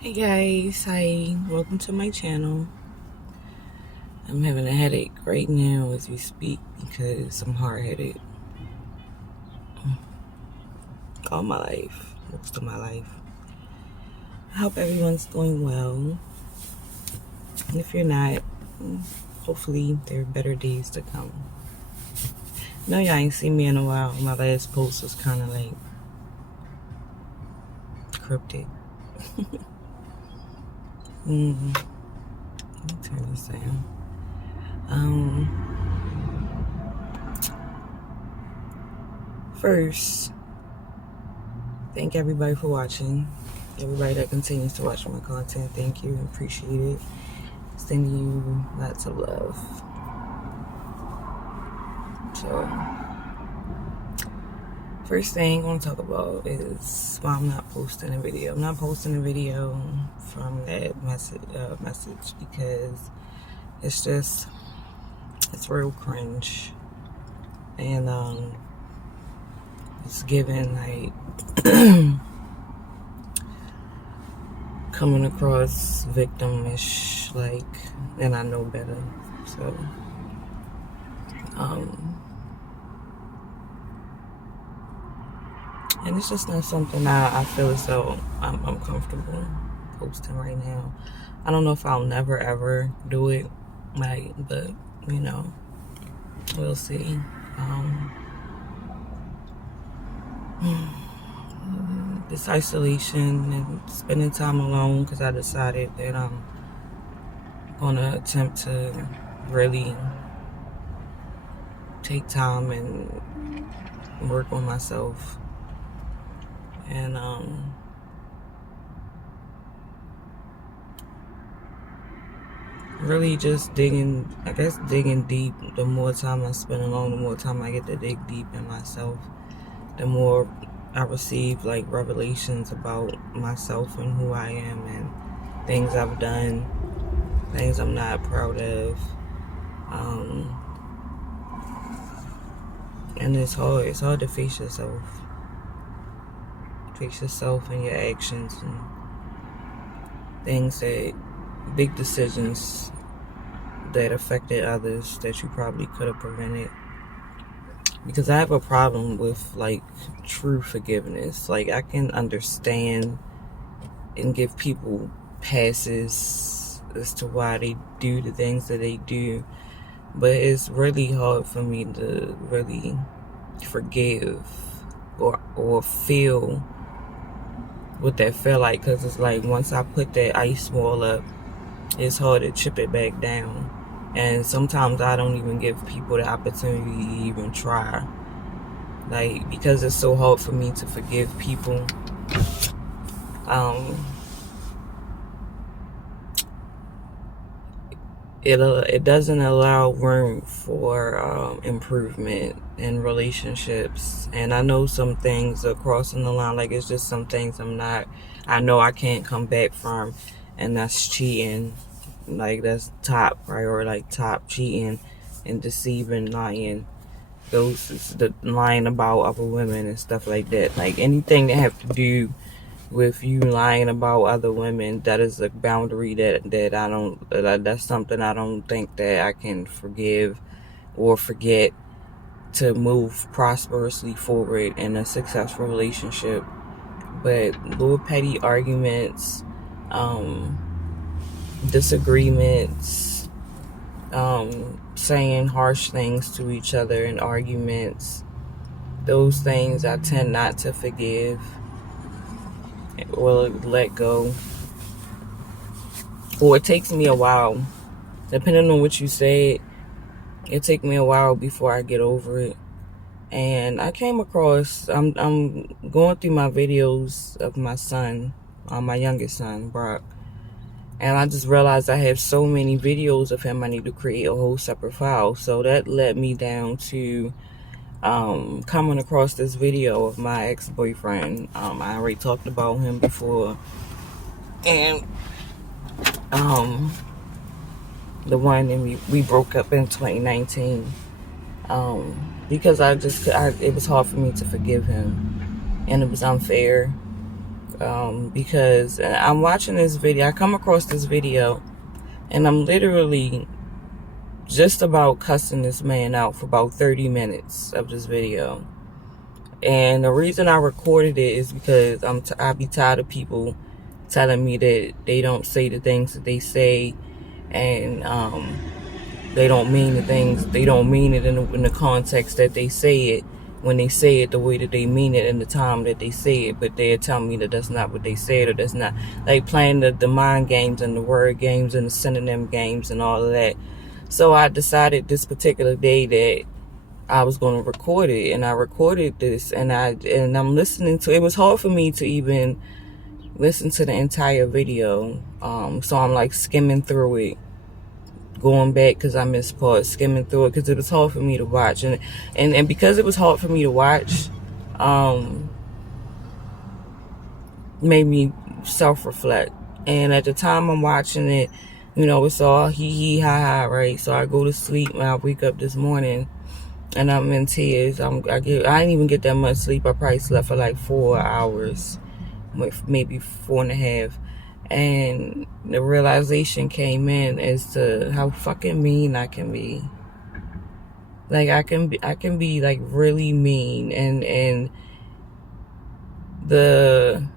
Hey guys, hi, welcome to my channel. I'm having a headache right now as we speak because I'm hard-headed all my life, most of my life. I hope everyone's doing well. And if you're not, hopefully there are better days to come. No, y'all ain't seen me in a while. My last post was kind of like cryptic. Let me turn this down. First, thank everybody for watching. Everybody that continues to watch my content, thank you. Appreciate it. Sending you lots of love. So, first thing I want to talk about is why I'm not posting a video. I'm not posting a video from that message because it's real cringe. And it's given like coming across victimish, like, and I know better. So, and it's just not something I feel as though I'm comfortable posting right now. I don't know if I'll never ever do it, like, but you know, we'll see. This isolation and spending time alone, because I decided that I'm gonna attempt to really take time and work on myself, and really just digging deep. The more time I spend alone, the more time I get to dig deep in myself, the more I receive like revelations about myself and who I am and things I've done, things I'm not proud of. And it's hard to face yourself and your actions and things big decisions that affected others that you probably could have prevented. Because I have a problem with like true forgiveness. Like, I can understand and give people passes as to why they do the things that they do, but it's really hard for me to really forgive or feel what that felt like, because it's like once I put that ice wall up, it's hard to chip it back down. And sometimes I don't even give people the opportunity to even try, like, because it's so hard for me to forgive people. It doesn't allow room for improvement in relationships. And I know some things are crossing the line. Like, it's just some things I know I can't come back from, and that's cheating. Like, that's top priority, like top cheating and deceiving, lying. Those is the lying about other women and stuff like that. Like, anything that have to do with you lying about other women, that is a boundary that I don't, that's something I don't think that I can forgive or forget to move prosperously forward in a successful relationship. But little petty arguments, disagreements, saying harsh things to each other in arguments, those things I tend not to forgive or let go. Or it takes me a while, depending on what you said. It takes me a while before I get over it. And I came across, I'm going through my videos of my son, my youngest son, Brock. And I just realized I have so many videos of him, I need to create a whole separate file. So that led me down to coming across this video of my ex-boyfriend. I already talked about him before. And the one, and we broke up in 2019. Because it was hard for me to forgive him, and it was unfair. because I'm watching this video. I come across this video, and I'm literally just about cussing this man out for about 30 minutes of this video. And the reason I recorded it is because I be tired of people telling me that they don't say the things that they say, and they don't mean the things, they don't mean it in the context that they say it, when they say it the way that they mean it in the time that they say it, but they're telling me that that's not what they said, or that's not, like playing the mind games and the word games and the synonym games and all of that. So I decided this particular day that I was going to record it, and I recorded this, and I'm listening to it. Was hard for me to even listen to the entire video, so I'm like skimming through it, going back because I missed parts, skimming through it because it was hard for me to watch, and because it was hard for me to watch, made me self-reflect. And at the time I'm watching it, it's all hee ha ha, right? So I go to sleep, and I wake up this morning and I'm in tears. I didn't even get that much sleep. I probably slept for like 4 hours, maybe 4.5. And the realization came in as to how fucking mean I can be. Like I can be like really mean, and the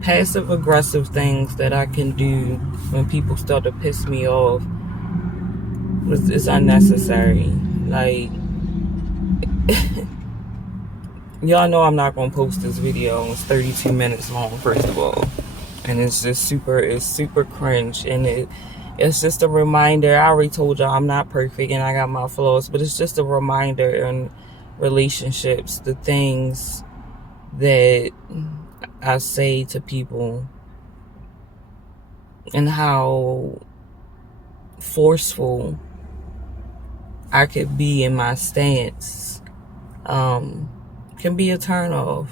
passive aggressive things that I can do when people start to piss me off is unnecessary. Like, y'all know I'm not gonna post this video. It's 32 minutes long, first of all, and it's super cringe, and it's just a reminder. I already told y'all I'm not perfect and I got my flaws, but it's just a reminder in relationships, the things that I say to people and how forceful I could be in my stance, can be a turn off.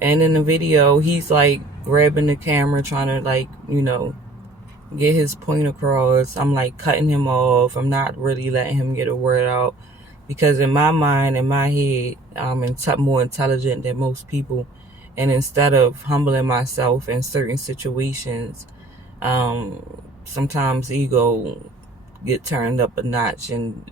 And in the video, he's like grabbing the camera, trying to like, get his point across. I'm like cutting him off. I'm not really letting him get a word out, because in my mind, in my head, I'm more intelligent than most people. And instead of humbling myself in certain situations, sometimes ego get turned up a notch, and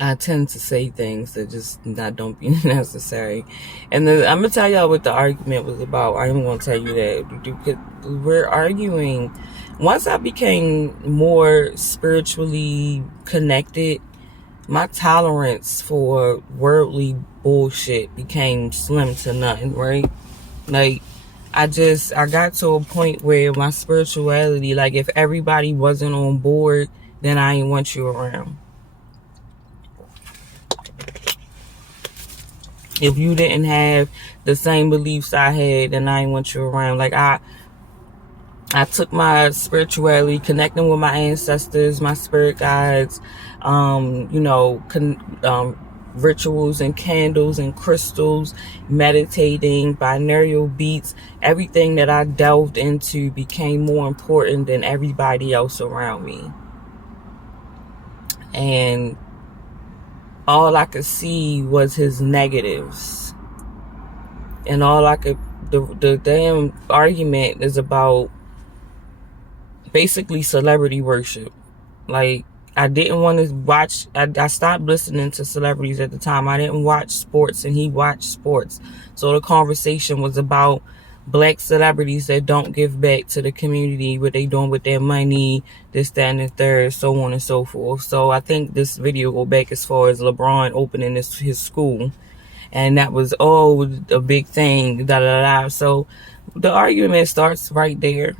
I tend to say things that just don't be necessary. And then I'm gonna tell y'all what the argument was about. I am gonna tell you that we're arguing. Once I became more spiritually connected, my tolerance for worldly bullshit became slim to none, right? Like, I got to a point where my spirituality, like, if everybody wasn't on board, then I ain't want you around. If you didn't have the same beliefs I had, then I ain't want you around. Like, I took my spirituality, connecting with my ancestors, my spirit guides, rituals and candles and crystals, meditating, binaural beats. Everything that I delved into became more important than everybody else around me. And all I could see was his negatives. And the damn argument is about basically celebrity worship. Like, I didn't want to watch, I stopped listening to celebrities at the time. I didn't watch sports, and he watched sports. So the conversation was about black celebrities that don't give back to the community, what they doing with their money, this, that, and the third, so on and so forth. So I think this video go back as far as LeBron opening his school, and that was a big thing, da da da. So the argument starts right there.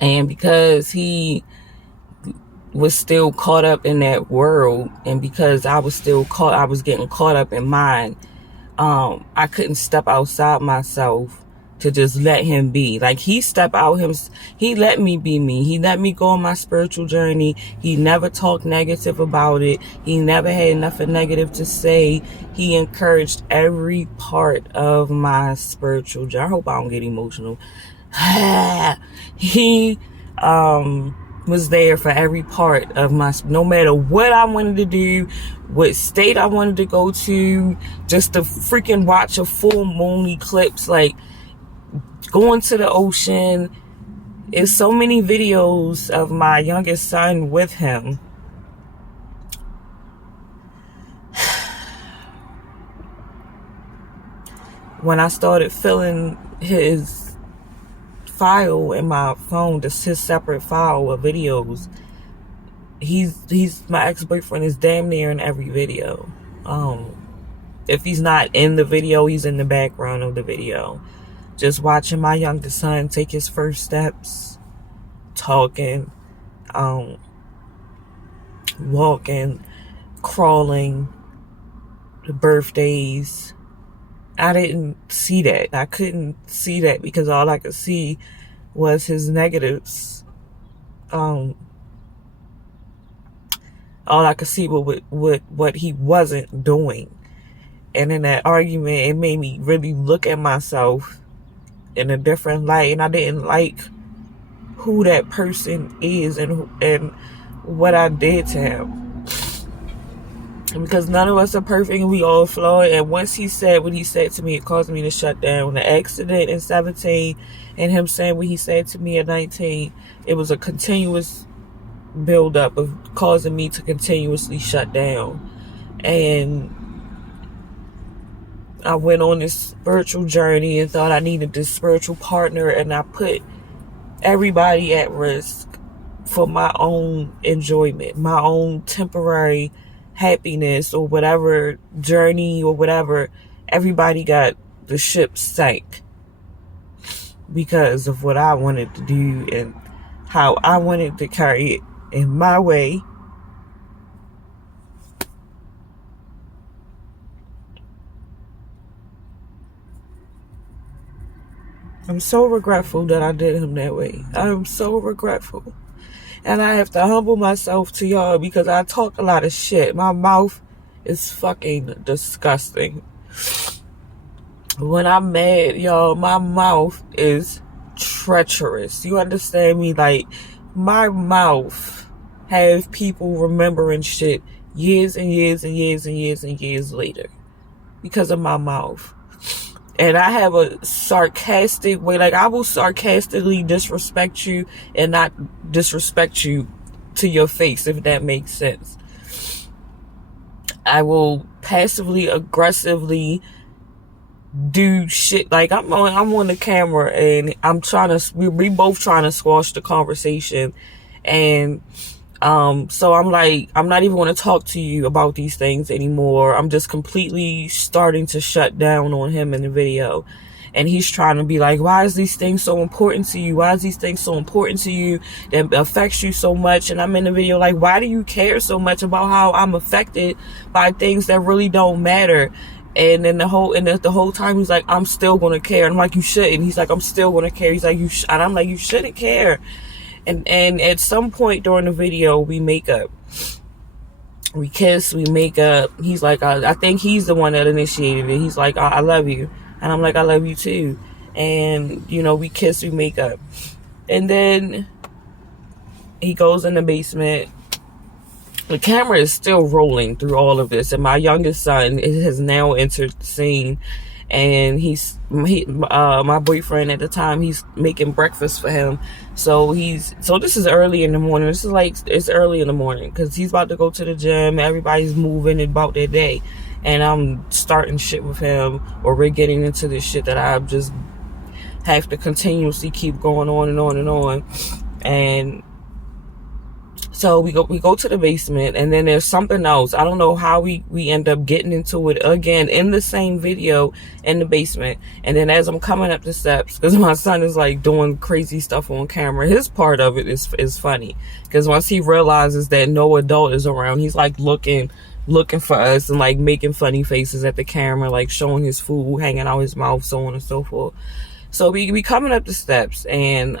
And because he was still caught up in that world, and because I was getting caught up in mine, I couldn't step outside myself to just let him be. Like, he let me be me. He let me go on my spiritual journey. He never talked negative about it. He never had nothing negative to say. He encouraged every part of my spiritual journey. I hope I don't get emotional. he was there for every part of my, no matter what I wanted to do, what state I wanted to go to, just to freaking watch a full moon eclipse, like going to the ocean. There's so many videos of my youngest son with him. When I started filling his file in my phone, just his separate file of videos, he's my ex-boyfriend is damn near in every video. If he's not in the video, he's in the background of the video. Just watching my youngest son take his first steps, talking, walking, crawling, the birthdays. I didn't see that. I couldn't see that because all I could see was his negatives. All I could see was what he wasn't doing. And in that argument, it made me really look at myself in a different light. And I didn't like who that person is and what I did to him. Because none of us are perfect and we all flawed. And once he said what he said to me, it caused me to shut down. The accident in 17 and him saying what he said to me at 19, it was a continuous buildup of causing me to continuously shut down. And I went on this spiritual journey and thought I needed this spiritual partner, and I put everybody at risk for my own enjoyment, my own temporary happiness or whatever journey or whatever. Everybody got the ship sank because of what I wanted to do and how I wanted to carry it in my way. I'm so regretful that I did him that way. I'm so regretful. And I have to humble myself to y'all because I talk a lot of shit. My mouth is fucking disgusting. When I'm mad, y'all, my mouth is treacherous. You understand me? Like, my mouth have people remembering shit years and years and years and years and years later because of my mouth. And I have a sarcastic way. Like, I will sarcastically disrespect you and not disrespect you to your face, if that makes sense. I will passively, aggressively do shit. Like, I'm on the camera and we both trying to squash the conversation. And so I'm like, I'm not even going to talk to you about these things anymore. I'm just completely starting to shut down on him in the video. And he's trying to be like, why is these things so important to you? Why is these things so important to you that affects you so much? And I'm in the video like, why do you care so much about how I'm affected by things that really don't matter? And then the whole time he's like, I'm still going to care. And I'm like, you shouldn't. He's like, I'm still going to care. He's like, and I'm like, you shouldn't care. And at some point during the video, we make up. We kiss, we make up. He's like, I think he's the one that initiated it. He's like, I love you. And I'm like, I love you too. And, we kiss, we make up. And then he goes in the basement. The camera is still rolling through all of this. And my youngest son has now entered the scene. And my boyfriend at the time, he's making breakfast for him. So this is early in the morning. It's early in the morning because he's about to go to the gym. Everybody's moving about their day. And I'm starting shit with him, or we're getting into this shit that I just have to continuously keep going on and on and on. And so we go to the basement, and then there's something else. I don't know how we end up getting into it again in the same video in the basement. And then as I'm coming up the steps, because my son is like doing crazy stuff on camera, his part of it is funny. Because once he realizes that no adult is around, he's like looking for us and like making funny faces at the camera, like showing his food hanging out his mouth, so on and so forth. So we coming up the steps, and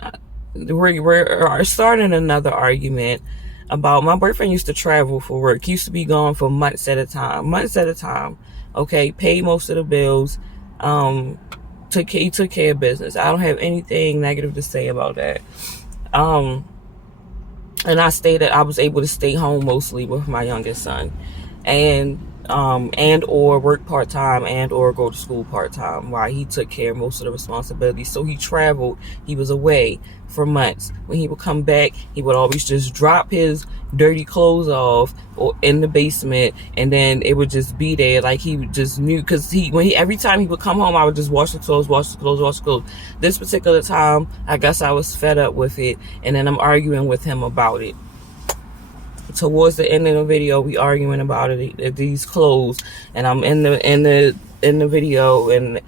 we're starting another argument about my boyfriend used to travel for work. He used to be gone for months at a time. Okay, paid most of the bills. He took care of business. I don't have anything negative to say about that. And I was able to stay home mostly with my youngest son, and or work part-time and or go to school part-time while he took care of most of the responsibilities. So he traveled, he was away for months. When he would come back, he would always just drop his dirty clothes off or in the basement, and then it would just be there. Like he just knew, because every time he would come home, I would just wash the clothes, wash the clothes, wash the clothes. This particular time, I guess I was fed up with it, and then I'm arguing with him about it. Towards the end of the video, we arguing about it, these clothes, and I'm in the video, and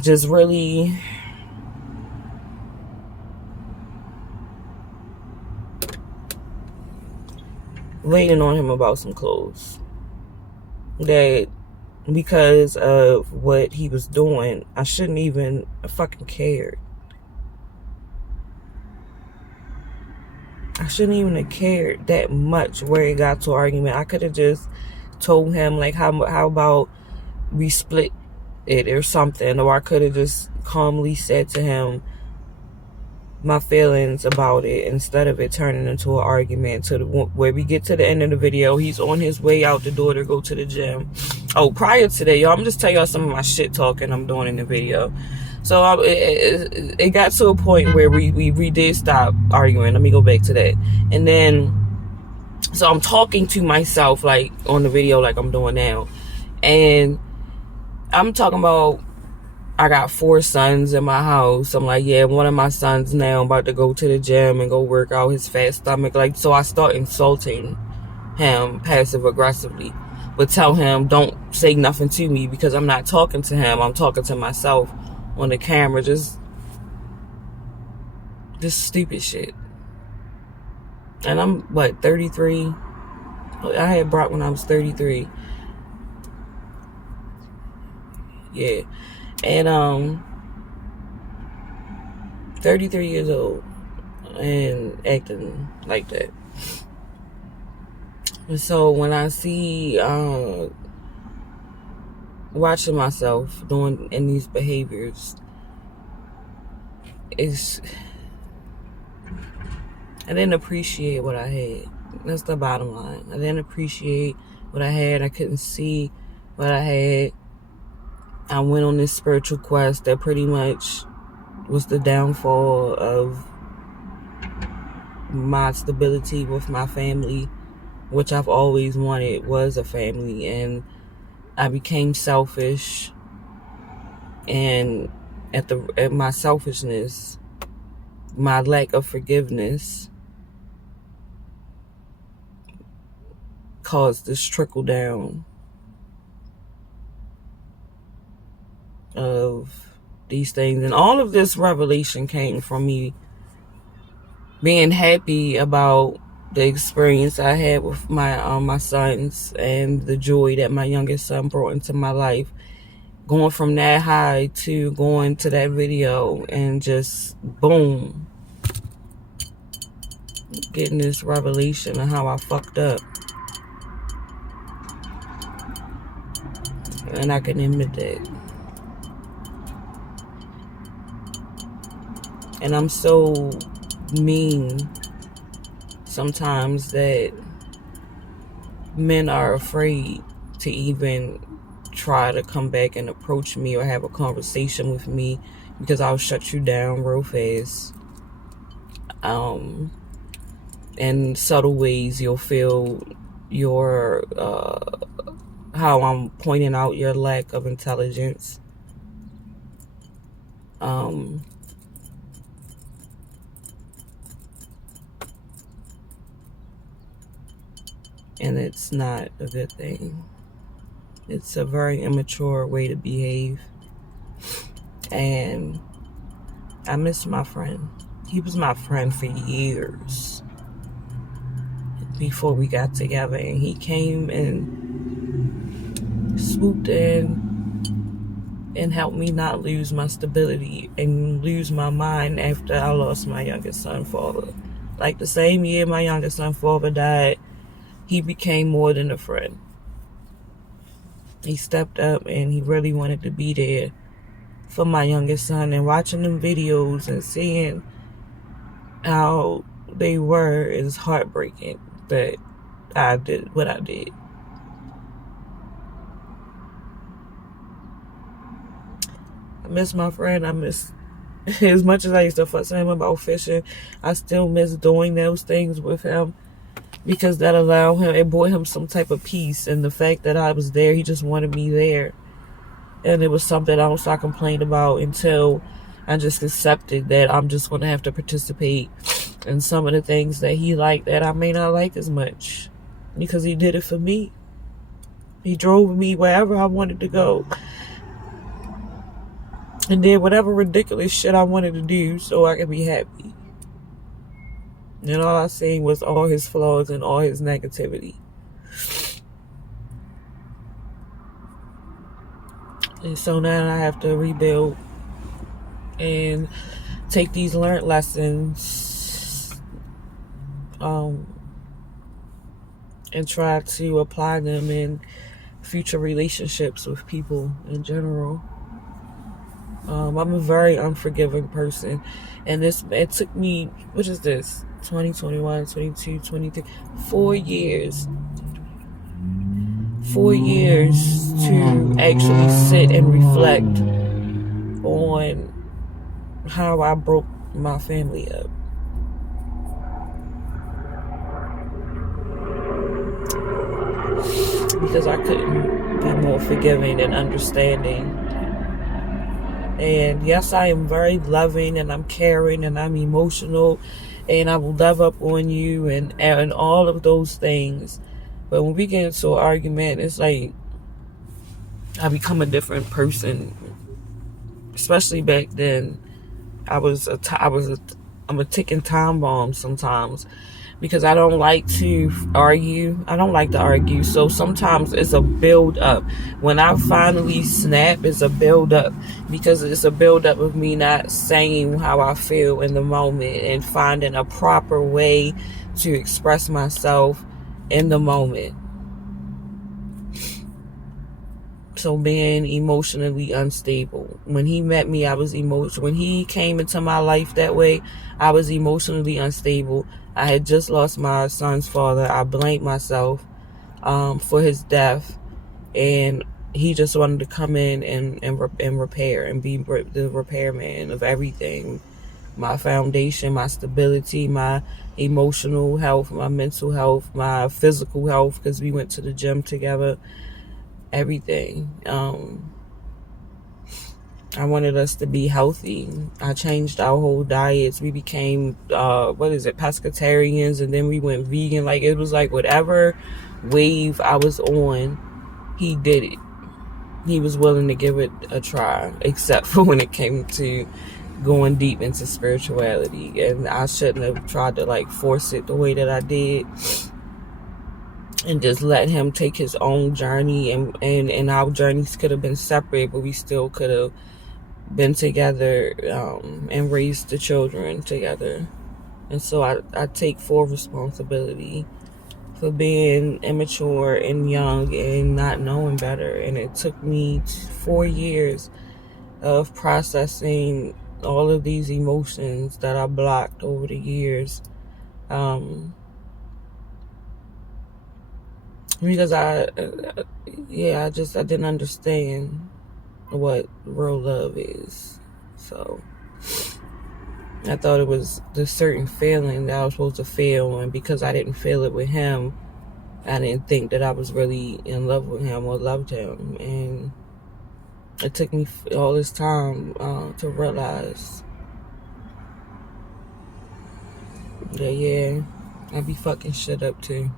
just really waiting on him about some clothes that, because of what he was doing, I shouldn't even fucking cared. I shouldn't even have cared that much where it got to argument. I could have just told him, like, how about we split it or something, or I could have just calmly said to him my feelings about it, instead of it turning into an argument. Where we get to the end of the video, he's on his way out the door to go to the gym. Oh, prior to that, y'all, I'm just telling y'all some of my shit talking I'm doing in the video. So it got to a point where we did stop arguing. Let me go back to that. And then, so I'm talking to myself, like on the video, like I'm doing now. And I'm talking about, I got 4 sons in my house. I'm like, yeah, one of my sons now about to go to the gym and go work out his fat stomach. Like, so I start insulting him passive aggressively, but tell him don't say nothing to me, because I'm not talking to him. I'm talking to myself on the camera. Just stupid shit. And I'm, what, 33? I had Brock when I was 33. Yeah. And 33 years old and acting like that. And so when I see watching myself doing in these behaviors, I didn't appreciate what I had. That's the bottom line. I didn't appreciate what I had. I couldn't see what I had. I went on this spiritual quest that pretty much was the downfall of my stability with my family, which I've always wanted was a family. And I became selfish, and at my selfishness, my lack of forgiveness caused this trickle down of these things. And all of this revelation came from me being happy about the experience I had with my sons, and the joy that my youngest son brought into my life. Going from that high to going to that video, and just boom, getting this revelation of how I fucked up. And I can admit that. And I'm so mean sometimes that men are afraid to even try to come back and approach me or have a conversation with me, because I'll shut you down real fast. In subtle ways, you'll feel your how I'm pointing out your lack of intelligence. And it's not a good thing. It's a very immature way to behave. And I miss my friend. He was my friend for years before we got together. And he came and swooped in and helped me not lose my stability and lose my mind after I lost my youngest son father. Like the same year my youngest son father died, he became more than a friend. He stepped up and he really wanted to be there for my youngest son. And watching them videos and seeing how they were is heartbreaking that I did what I did. I miss my friend. I miss, as much as I used to fuss at him about fishing, I still miss doing those things with him because that allowed him, it brought him some type of peace. And the fact that I was there, he just wanted me there. And it was something else I complained about until I just accepted that I'm just going to have to participate in some of the things that he liked that I may not like as much because he did it for me. He drove me wherever I wanted to go and did whatever ridiculous shit I wanted to do so I could be happy. And all I seen was all his flaws and all his negativity. And so now I have to rebuild and take these learned lessons and try to apply them in future relationships with people in general. I'm a very unforgiving person, and it took me, what is this, 2021, 22, 23, 4 years. 4 years to actually sit and reflect on how I broke my family up. Because I couldn't be more forgiving and understanding. And yes, I am very loving and I'm caring and I'm emotional and I will love up on you and all of those things. But when we get into an argument, it's like I become a different person. Especially back then, I'm a ticking time bomb sometimes because I don't like to argue. I don't like to argue. So sometimes it's a build up. When I finally snap, it's a build up because it's a build up of me not saying how I feel in the moment and finding a proper way to express myself in the moment. So being emotionally unstable. When he met me, I was emotional. When he came into my life that way, I was emotionally unstable. I had just lost my son's father. I blamed myself for his death, and he just wanted to come in and repair and be the repairman of everything. My foundation, my stability, my emotional health, my mental health, my physical health, because we went to the gym together. Everything. I wanted us to be healthy. I changed our whole diets. We became pescatarians, and then we went vegan. Like, it was like whatever wave I was on, he did it. He was willing to give it a try, except for when it came to going deep into spirituality. And I shouldn't have tried to like force it the way that I did. And just let him take his own journey, and our journeys could have been separate, but we still could have been together and raised the children together. And so I take full responsibility for being immature and young and not knowing better. And it took me 4 years of processing all of these emotions that I blocked over the years. Because I didn't understand what real love is. So I thought it was the certain feeling that I was supposed to feel, and because I didn't feel it with him, I didn't think that I was really in love with him or loved him. And it took me all this time to realize that, yeah, I be fucking shit up too.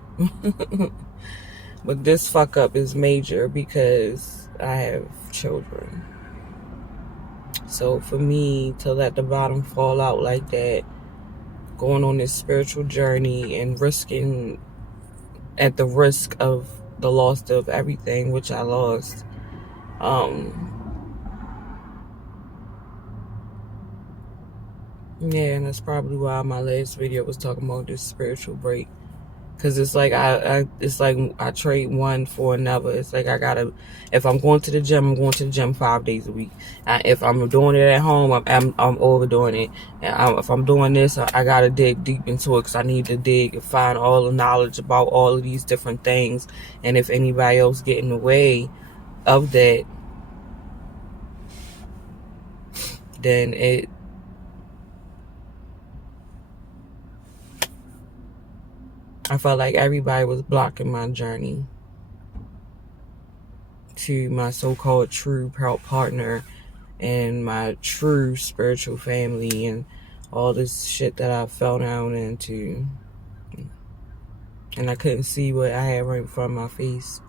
But this fuck up is major because I have children. So for me to let the bottom fall out like that, going on this spiritual journey and risking at the risk of the loss of everything, which I lost, yeah, and that's probably why my last video was talking about this spiritual break. Cause it's like it's like I trade one for another. It's like I gotta, if I'm going to the gym, I'm going to the gym 5 days a week. If I'm doing it at home, I'm overdoing it. And if I'm doing this, I gotta dig deep into it, cause I need to dig and find all the knowledge about all of these different things. And if anybody else get in the way of that, then I felt like everybody was blocking my journey to my so-called true partner and my true spiritual family and all this shit that I fell down into. And I couldn't see what I had right in front of my face.